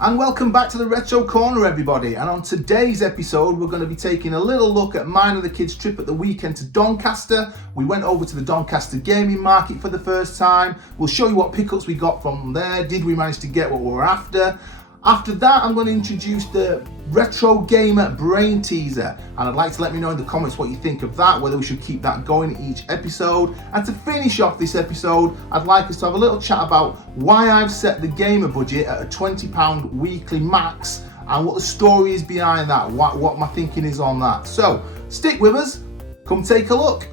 And welcome back to the Retro Corner, everybody. And on today's episode, we're going to be taking a little look at mine and the kids' trip at the weekend to Doncaster. We went over to the Doncaster Gaming Market for the first time. We'll show you what pickups we got from there. Did we manage to get what we were after? After that, I'm going to introduce the Retro Gamer Brain Teaser, and I'd like to let me know in the comments what you think of that, whether we should keep that going each episode. And to finish off this episode, I'd like us to have a little chat about why I've set the gamer budget at a £20 weekly max and what the story is behind that, what my thinking is on that. So stick with us, come take a look.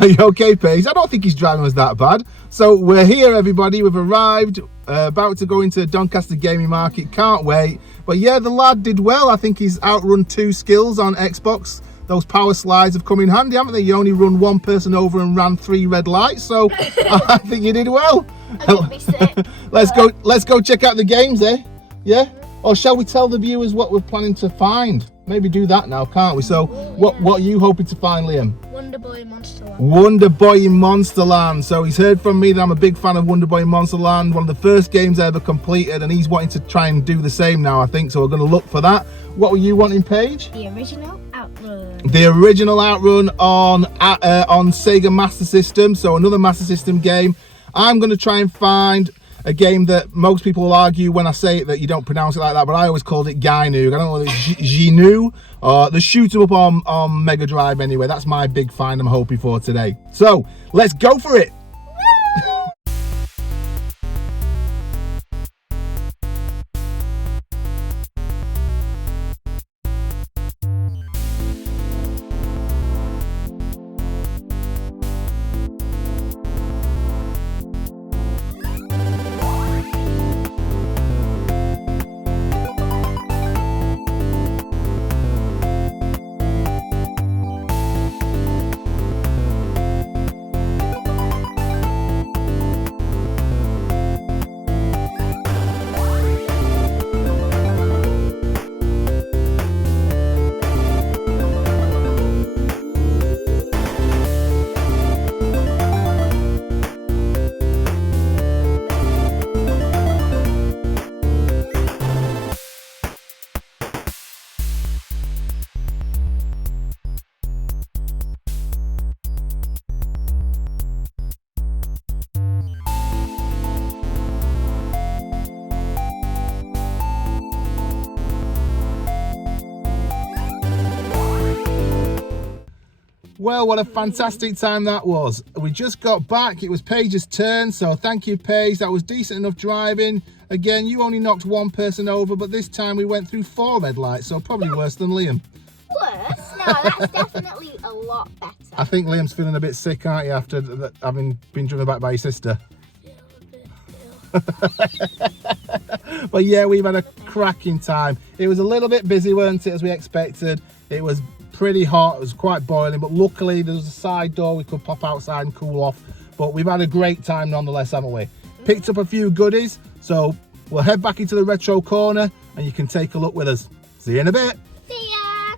Are you okay, Paige? I don't think his driving was that bad. So we're here, everybody. We've arrived, about to go into Doncaster Gaming Market. Can't wait. But yeah, the lad did well. I think he's outrun 2 skills on Xbox. Those power slides have come in handy, haven't they? You only run 1 person over and ran 3 red lights. So I think you did well. I'm gonna be sick. Let's go check out the games, eh? Yeah? Or shall we tell the viewers what we're planning to find? Maybe do that now, can't we? So, what are you hoping to find, Liam? Wonder Boy in Monsterland. Wonder Boy in Monsterland. So he's heard from me that I'm a big fan of Wonder Boy in Monsterland. One of the first games I ever completed, and he's wanting to try and do the same now, I think. So we're going to look for that. What were you wanting, Paige? The original Outrun. The original Outrun on Sega Master System. So another Master System game. I'm going to try and find a game that most people will argue when I say it that you don't pronounce it like that, but I always called it Gynoog. I don't know whether it's Ginu or the shoot 'em up on Mega Drive anyway. That's my big find I'm hoping for today. So let's go for it. Well, what a fantastic time that was. We just got back. It was Paige's turn, so thank you, Paige. That was decent enough driving. Again, you only knocked 1 person over, but this time we went through 4 red lights, so probably worse than Liam. Worse? No, that's definitely a lot better. I think Liam's feeling a bit sick, aren't you, after having been driven back by your sister? A bit. But yeah, we've had a cracking time. It was a little bit busy, weren't it, as we expected. It was pretty hot, it was quite boiling, but luckily there was a side door we could pop outside and cool off. But we've had a great time nonetheless, haven't we? Picked up a few goodies, so we'll head back into the Retro Corner and you can take a look with us. See you in a bit. See ya!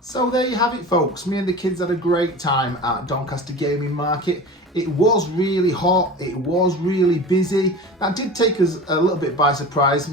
So there you have it, folks. Me and the kids had a great time at Doncaster Gaming Market. It was really hot, it was really busy. That did take us a little bit by surprise,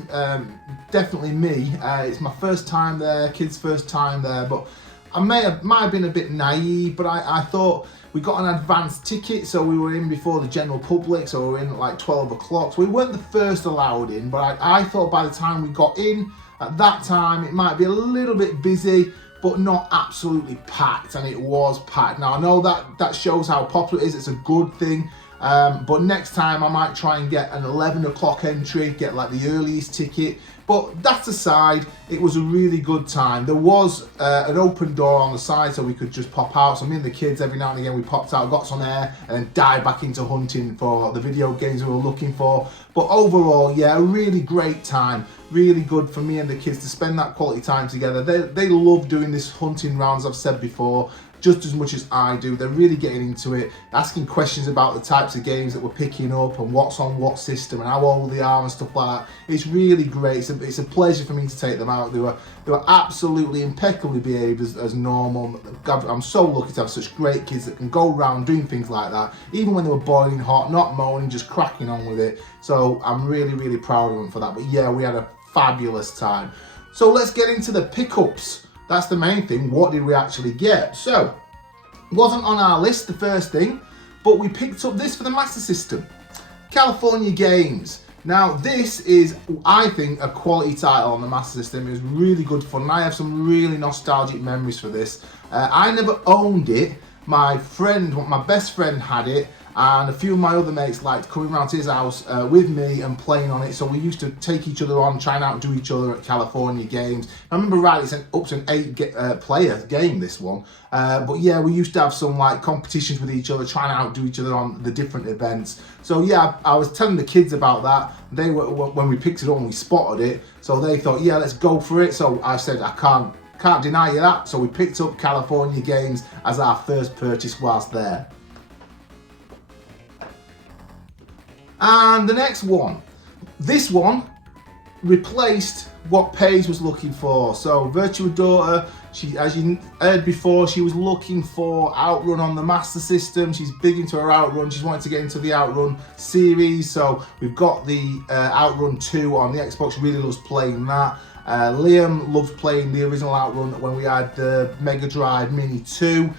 definitely me. It's my first time there, kids' first time there, but I might have been a bit naive, but I thought we got an advanced ticket, so we were in before the general public, so we were in at like 12 o'clock. So we weren't the first allowed in, but I thought by the time we got in, at that time, it might be a little bit busy, but not absolutely packed, and it was packed. Now I know that shows how popular it is. It's a good thing. But next time I might try and get an 11 o'clock entry, get like the earliest ticket. But that aside, it was a really good time. There was an open door on the side so we could just pop out. So me and the kids, every now and again, we popped out, got some air, and then dived back into hunting for the video games we were looking for. But overall, yeah, a really great time. Really good for me and the kids to spend that quality time together. They love doing this hunting rounds, I've said before, just as much as I do. They're really getting into it, asking questions about the types of games that we're picking up and what's on what system and how old they are and stuff like that. It's really great. It's a pleasure for me to take them out. They were absolutely impeccably behaved as normal. I'm so lucky to have such great kids that can go around doing things like that, even when they were boiling hot, not moaning, just cracking on with it. So I'm really, really proud of them for that. But yeah, we had a fabulous time. So let's get into the pickups. That's the main thing. What did we actually get? So, wasn't on our list, the first thing, but we picked up this for the Master System. California Games. Now, this is, I think, a quality title on the Master System. It was really good fun, and I have some really nostalgic memories for this. I never owned it. My best friend had it, and a few of my other mates liked coming around to his house with me and playing on it. So we used to take each other on, try and outdo each other at California Games. I remember rightly, it's up to an 8-player game, this one. But yeah, we used to have some like competitions with each other, trying to outdo each other on the different events. So yeah, I was telling the kids about that. They were, when we picked it up and we spotted it, so they thought, yeah, let's go for it. So I said, I can't deny you that. So we picked up California Games as our first purchase whilst there. And the next one, this one replaced what Paige was looking for. So Virtua Daughter, she, as you heard before, she was looking for Outrun on the Master System. She's big into her Outrun. She's wanting to get into the Outrun series. So we've got the Outrun 2 on the Xbox. She really loves playing that. Liam loves playing the original Outrun when we had the Mega Drive Mini 2.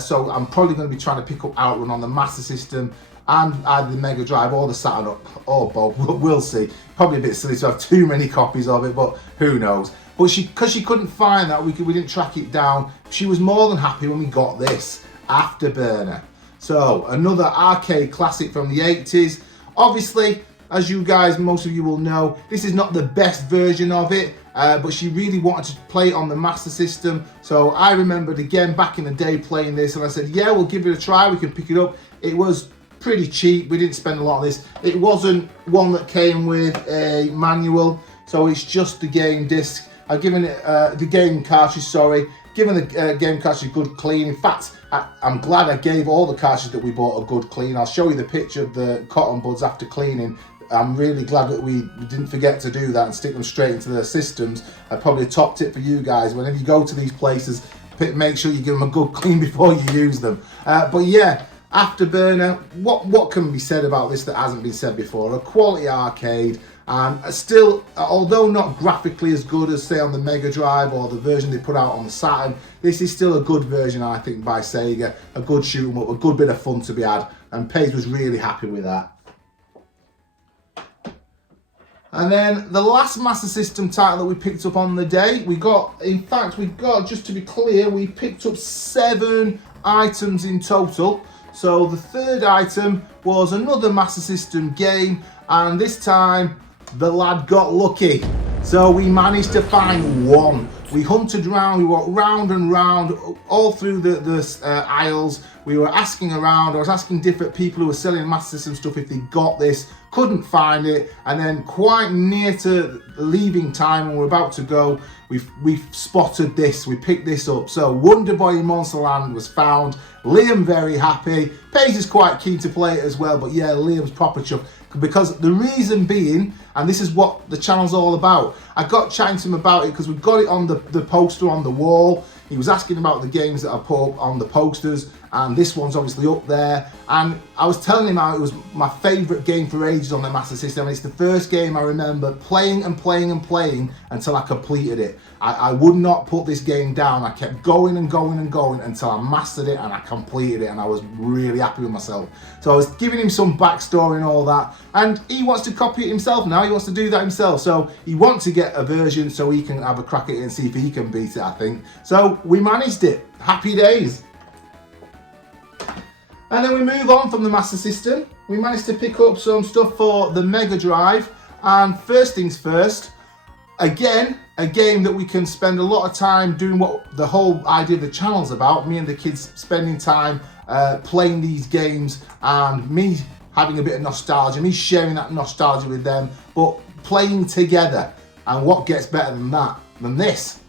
So I'm probably going to be trying to pick up Outrun on the Master System and either the Mega Drive or the Saturn or both. We'll see. Probably a bit silly to have too many copies of it, but who knows. But because she couldn't find that, we didn't track it down. She was more than happy when we got this, Afterburner. So another arcade classic from the 80s. Obviously, as you guys, most of you will know, this is not the best version of it, but she really wanted to play it on the Master System. So I remembered again back in the day playing this, and I said, yeah, we'll give it a try. We can pick it up. It was pretty cheap. We didn't spend a lot on this. It wasn't one that came with a manual, so it's just the game disc. I've given it the game cartridge, sorry. Given the game cartridge a good clean. In fact, I'm glad I gave all the cartridges that we bought a good clean. I'll show you the picture of the cotton buds after cleaning. I'm really glad that we didn't forget to do that and stick them straight into the systems. Probably a top tip for you guys, whenever you go to these places, make sure you give them a good clean before you use them. But yeah, Afterburner, what can be said about this that hasn't been said before? A quality arcade, and still, although not graphically as good as say on the Mega Drive or the version they put out on the Saturn, this is still a good version, I think, by Sega. A good shoot 'em up, a good bit of fun to be had, and Paige was really happy with that. And then the last Master System title that we picked up on the day, just to be clear, we picked up 7 items in total. So the third item was another Master System game, and this time the lad got lucky. So we managed to find one. We hunted around, we walked round and round, all through the aisles. We were asking around, I was asking different people who were selling Master System stuff if they got this, couldn't find it, and then quite near to leaving time when we're about to go, we've spotted this, we picked this up. So Wonder Boy in Monsterland was found, Liam very happy, Paige is quite keen to play it as well, but yeah, Liam's proper chuffed. Because the reason being, and this is what the channel's all about, I got chatting to him about it because we got it on the poster on the wall. He was asking about the games that I put up on the posters, and this one's obviously up there. And I was telling him how it was my favourite game for ages on the Master System. It's the first game I remember playing and playing and playing until I completed it. I would not put this game down. I kept going and going and going until I mastered it and I completed it, and I was really happy with myself. So I was giving him some backstory and all that, and he wants to copy it himself now. He wants to do that himself. So he wants to get a version so he can have a crack at it and see if he can beat it, I think. So we managed it. Happy days. And then we move on from the Master System. We managed to pick up some stuff for the Mega Drive. And first things first, again, a game that we can spend a lot of time doing what the whole idea of the channel's about. Me and the kids spending time playing these games, and me having a bit of nostalgia, me sharing that nostalgia with them, but playing together. And what gets better than that, than this?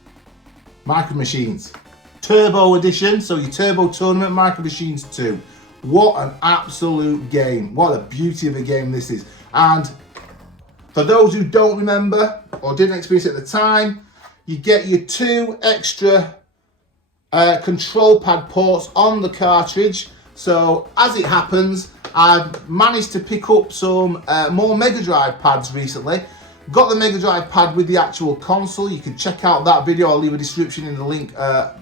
Micro Machines. Turbo Edition, so your Turbo Tournament Micro Machines 2. What an absolute game. What a beauty of a game this is. And for those who don't remember or didn't experience it at the time, you get your 2 extra control pad ports on the cartridge. So as it happens, I've managed to pick up some more Mega Drive pads recently. Got the Mega Drive pad with the actual console. You can check out that video. I'll leave a description in the link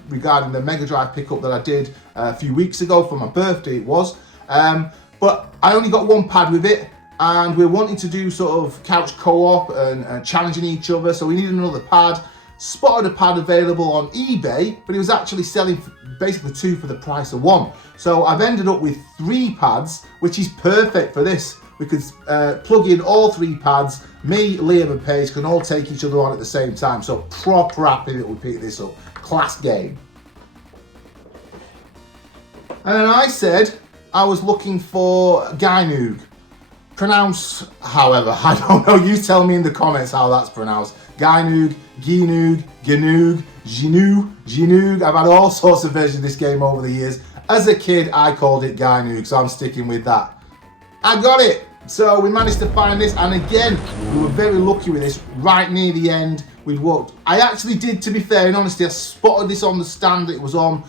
regarding the Mega Drive pickup that I did a few weeks ago for my birthday it was. But I only got 1 pad with it, and we're wanting to do sort of couch co-op and challenging each other, so we needed another pad. Spotted a pad available on eBay, but it was actually selling basically 2 for the price of 1. So I've ended up with 3 pads, which is perfect for this. We could plug in all 3 pads. Me, Liam and Paige can all take each other on at the same time. So proper happy that we picked this up. Class game. And then I said I was looking for Gynoog. Pronounced, however, I don't know. You tell me in the comments how that's pronounced. Gynoog, Gynoog, Gynoog, Gynoog. I've had all sorts of versions of this game over the years. As a kid, I called it Gynoog, so I'm sticking with that. I got it. So we managed to find this, and again, we were very lucky with this. Right near the end, we walked. I actually did, to be fair and honesty, I spotted this on the stand that it was on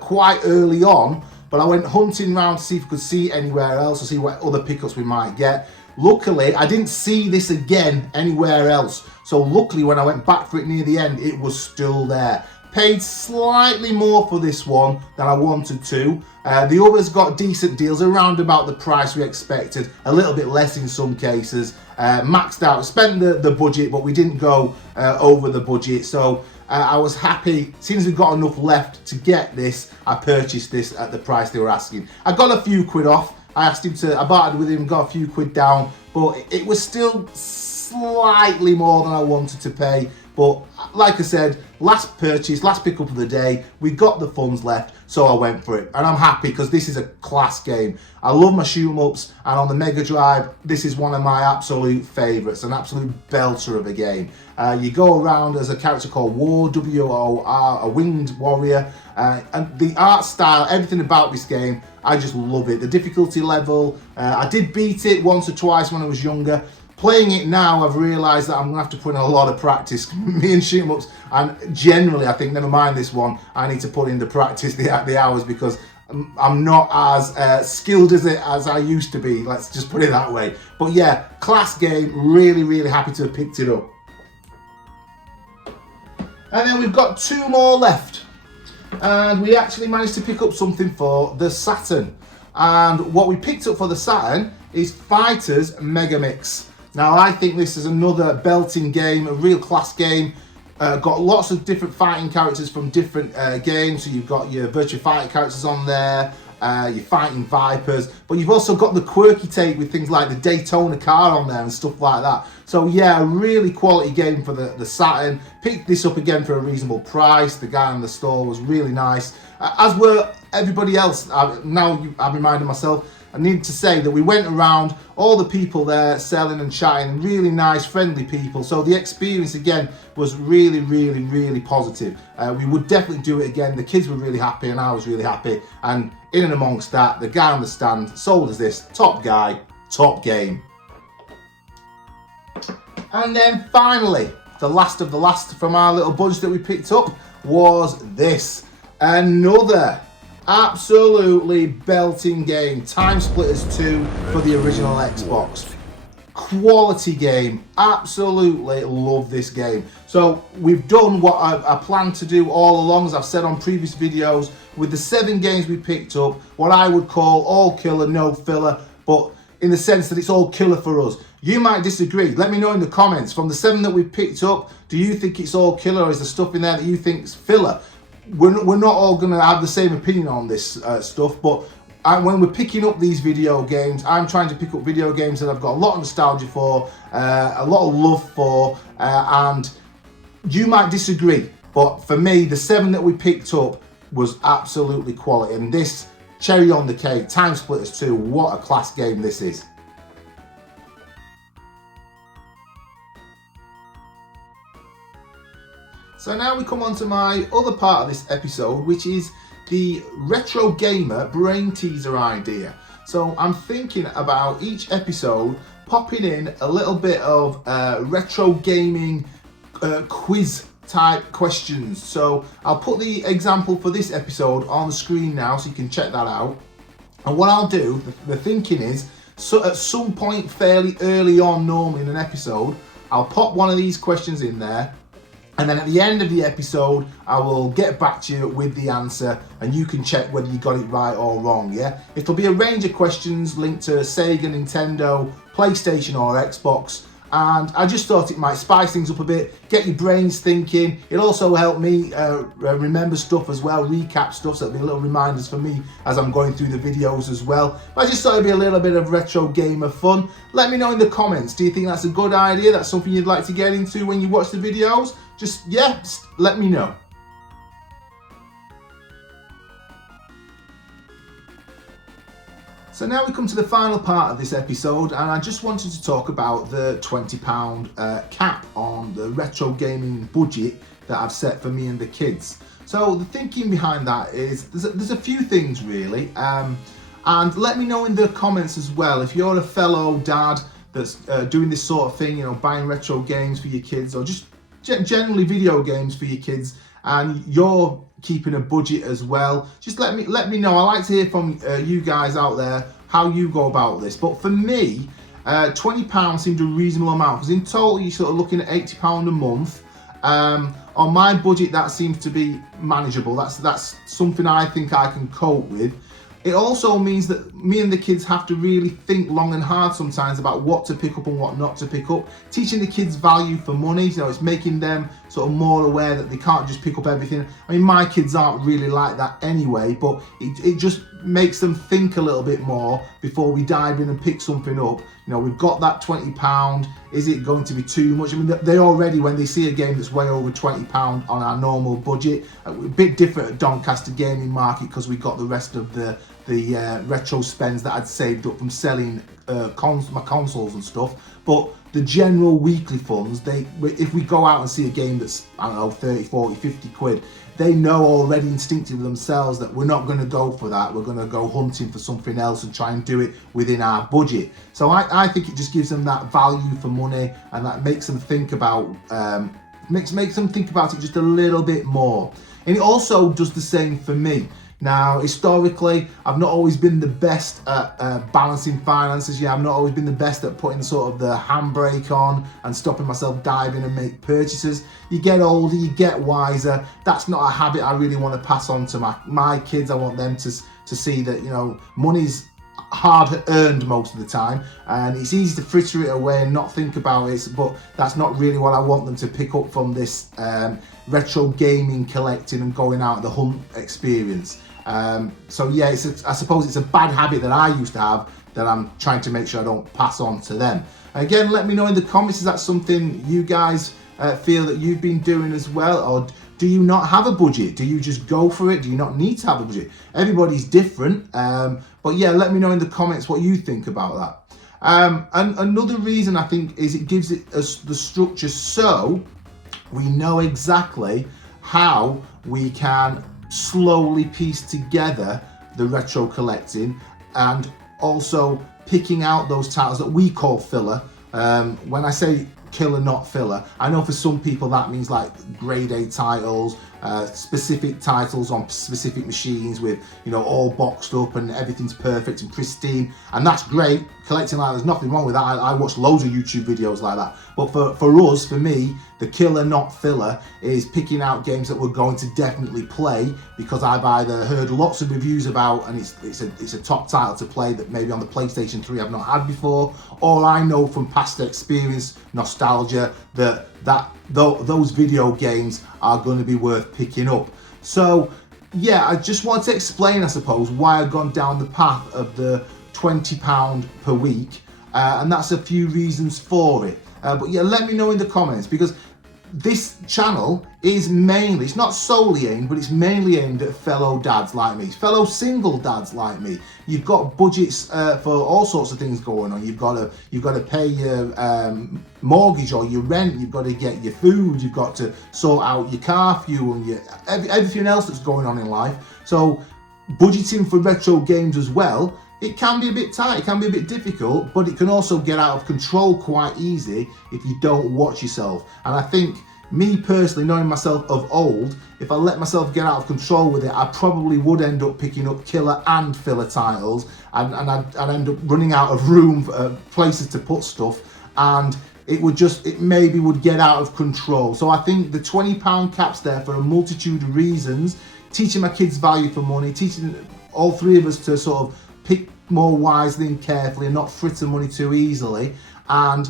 quite early on, but I went hunting around to see if I could see it anywhere else, to see what other pickups we might get. Luckily, I didn't see this again anywhere else. So luckily, when I went back for it near the end, it was still there. Paid slightly more for this one than I wanted to. The others got decent deals around about the price we expected, a little bit less in some cases. Maxed out, spent the budget, but we didn't go over the budget. So I was happy. As soon as we got enough left to get this, I purchased this at the price they were asking. I got a few quid off. I asked him to, I bartered with him, got a few quid down, but it was still slightly more than I wanted to pay. But like I said, last purchase, last pickup of the day, we got the funds left, so I went for it. And I'm happy because this is a class game. I love my shoot 'em ups, and on the Mega Drive, this is one of my absolute favourites, an absolute belter of a game. You go around as a character called War, W-O-R, a winged warrior, and the art style, everything about this game, I just love it. The difficulty level, I did beat it once or twice when I was younger. Playing it now, I've realised that I'm going to have to put in a lot of practice. Me and shoot 'em ups, and generally, I think, never mind this one, I need to put in the practice, the hours, because I'm not as skilled as I used to be. Let's just put it that way. But yeah, class game. Really, really happy to have picked it up. And then we've got 2 more left. And we actually managed to pick up something for the Saturn. And what we picked up for the Saturn is Fighters Mega Mix. Now, I think this is another belting game, a real class game. Got lots of different fighting characters from different games. So you've got your Virtua Fighter characters on there, your Fighting Vipers, but you've also got the quirky take with things like the Daytona car on there and stuff like that. So yeah, a really quality game for the Saturn. Picked this up again for a reasonable price. The guy in the store was really nice, as were everybody else. Now I've reminded myself, I need to say that we went around, all the people there selling and chatting, really nice, friendly people. So the experience again was really, really, really positive. We would definitely do it again. The kids were really happy and I was really happy. And in and amongst that, the guy on the stand sold us this. Top guy, top game. And then finally, the last of the last from our little bunch that we picked up was this. Another absolutely belting game, Time Splitters 2 for the original Xbox. Quality game, absolutely love this game. So we've done what I planned to do all along, as I've said on previous videos, with the 7 games we picked up, what I would call all killer, no filler, but in the sense that it's all killer for us. You might disagree. Let me know in the comments. From the 7 that we've picked up, do you think it's all killer, or is there stuff in there that you think is filler? We're not all going to have the same opinion on this stuff, but when we're picking up these video games, I'm trying to pick up video games that I've got a lot of nostalgia for, a lot of love for, and you might disagree, but for me, the 7 that we picked up was absolutely quality, and this, cherry on the cake, Time Splitters 2, what a class game this is. So now we come on to my other part of this episode, which is the retro gamer brain teaser idea. So I'm thinking about each episode popping in a little bit of retro gaming quiz type questions. So I'll put the example for this episode on the screen now so you can check that out. And what I'll do, the thinking is, so at some point fairly early on normally in an episode, I'll pop one of these questions in there, and then at the end of the episode, I will get back to you with the answer and you can check whether you got it right or wrong, yeah? It'll be a range of questions linked to Sega, Nintendo, PlayStation or Xbox. And I just thought it might spice things up a bit, get your brains thinking. It'll also help me remember stuff as well, recap stuff, so it'll be little reminders for me as I'm going through the videos as well. But I just thought it'd be a little bit of retro gamer fun. Let me know in the comments, do you think that's a good idea? That's something you'd like to get into when you watch the videos? Just let me know. So now we come to the final part of this episode, and I just wanted to talk about the £20 cap on the retro gaming budget that I've set for me and the kids. So the thinking behind that is there's a few things really, and let me know in the comments as well if you're a fellow dad that's doing this sort of thing, you know, buying retro games for your kids or just generally video games for your kids, and you're keeping a budget as well. Just let me know. I like to hear from you guys out there how you go about this. But for me, £20 seemed a reasonable amount, because in total you're sort of looking at £80 a month. On my budget, that seems to be manageable. That's something I think I can cope with. It also means that me and the kids have to really think long and hard sometimes about what to pick up and what not to pick up. Teaching the kids value for money, you know, it's making them sort of more aware that they can't just pick up everything. I mean, my kids aren't really like that anyway, but it just makes them think a little bit more before we dive in and pick something up. You know, we've got that £20, is it going to be too much? I mean, they already, when they see a game that's way over £20 on our normal budget, a bit different at Doncaster Gaming Market because we got the rest of the retro spends that I'd saved up from selling my consoles and stuff. But the general weekly funds, if we go out and see a game that's, I don't know, 30, 40, 50 quid, they know already instinctively themselves that we're not going to go for that. We're going to go hunting for something else and try and do it within our budget. So I think it just gives them that value for money, and that makes them think about makes them think about it just a little bit more. And it also does the same for me. Now, historically, I've not always been the best at balancing finances. Yeah, I've not always been the best at putting sort of the handbrake on and stopping myself diving and make purchases. You get older, you get wiser. That's not a habit I really want to pass on to my kids. I want them to see that, you know, money's hard earned most of the time, and it's easy to fritter it away and not think about it, but that's not really what I want them to pick up from this retro gaming, collecting and going out the hunt experience. So yeah, I suppose it's a bad habit that I used to have that I'm trying to make sure I don't pass on to them. Again, let me know in the comments, is that something you guys feel that you've been doing as well, or do you not have a budget? Do you just go for it? Do you not need to have a budget? Everybody's different, but yeah, let me know in the comments what you think about that. And another reason I think is it gives it the structure, so we know exactly how we can slowly piece together the retro collecting, and also picking out those titles that we call filler. When I say killer, not filler, I know for some people that means like grade A titles, specific titles on specific machines with, you know, all boxed up and everything's perfect and pristine, and that's great. Collecting like, there's nothing wrong with that. I watch loads of YouTube videos like that. But for me, the killer, not filler, is picking out games that we're going to definitely play because I've either heard lots of reviews about and it's a top title to play that maybe on the PlayStation 3 I've not had before, or I know from past experience, nostalgia, that those video games are going to be worth picking up. So yeah, I just want to explain, I suppose, why I've gone down the path of the £20 per week, and that's a few reasons for it. But yeah, let me know in the comments, because this channel is mainly, it's not solely aimed, but it's mainly aimed at fellow dads like me, fellow single dads like me. You've got budgets for all sorts of things going on. You've got to pay your mortgage or your rent. You've got to get your food. You've got to sort out your car fuel and everything else that's going on in life. So budgeting for retro games as well, it can be a bit tight, it can be a bit difficult, but it can also get out of control quite easy if you don't watch yourself. And I think, me personally, knowing myself of old, if I let myself get out of control with it, I probably would end up picking up killer and filler titles, and I'd end up running out of room, places to put stuff, and it maybe would get out of control. So I think the £20 cap's there for a multitude of reasons, teaching my kids value for money, teaching all three of us to sort of pick more wisely and carefully and not fritter money too easily, and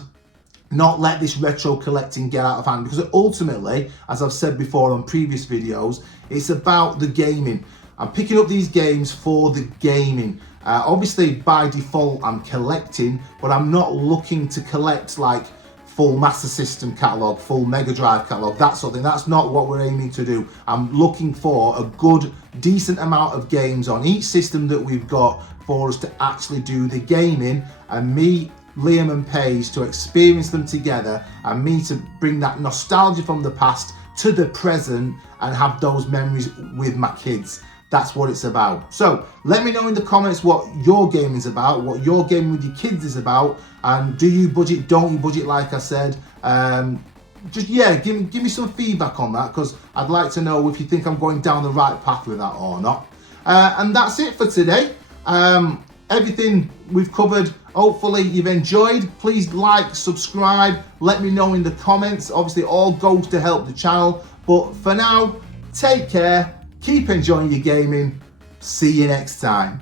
not let this retro collecting get out of hand, because ultimately, as I've said before on previous videos, it's about the gaming. I'm picking up these games for the gaming. Obviously by default I'm collecting, but I'm not looking to collect like full Master System catalogue, full Mega Drive catalogue, that sort of thing. That's not what we're aiming to do. I'm looking for a good, decent amount of games on each system that we've got for us to actually do the gaming, and me, Liam and Paige to experience them together, and me to bring that nostalgia from the past to the present and have those memories with my kids. That's what it's about. So let me know in the comments what your gaming is about, what your gaming with your kids is about, and do you budget, don't you budget, like I said. Just, yeah, give me some feedback on that, because I'd like to know if you think I'm going down the right path with that or not. And that's it for today. Everything we've covered, hopefully you've enjoyed. Please like, subscribe, let me know in the comments. Obviously, it all goes to help the channel. But for now, take care, keep enjoying your gaming. See you next time.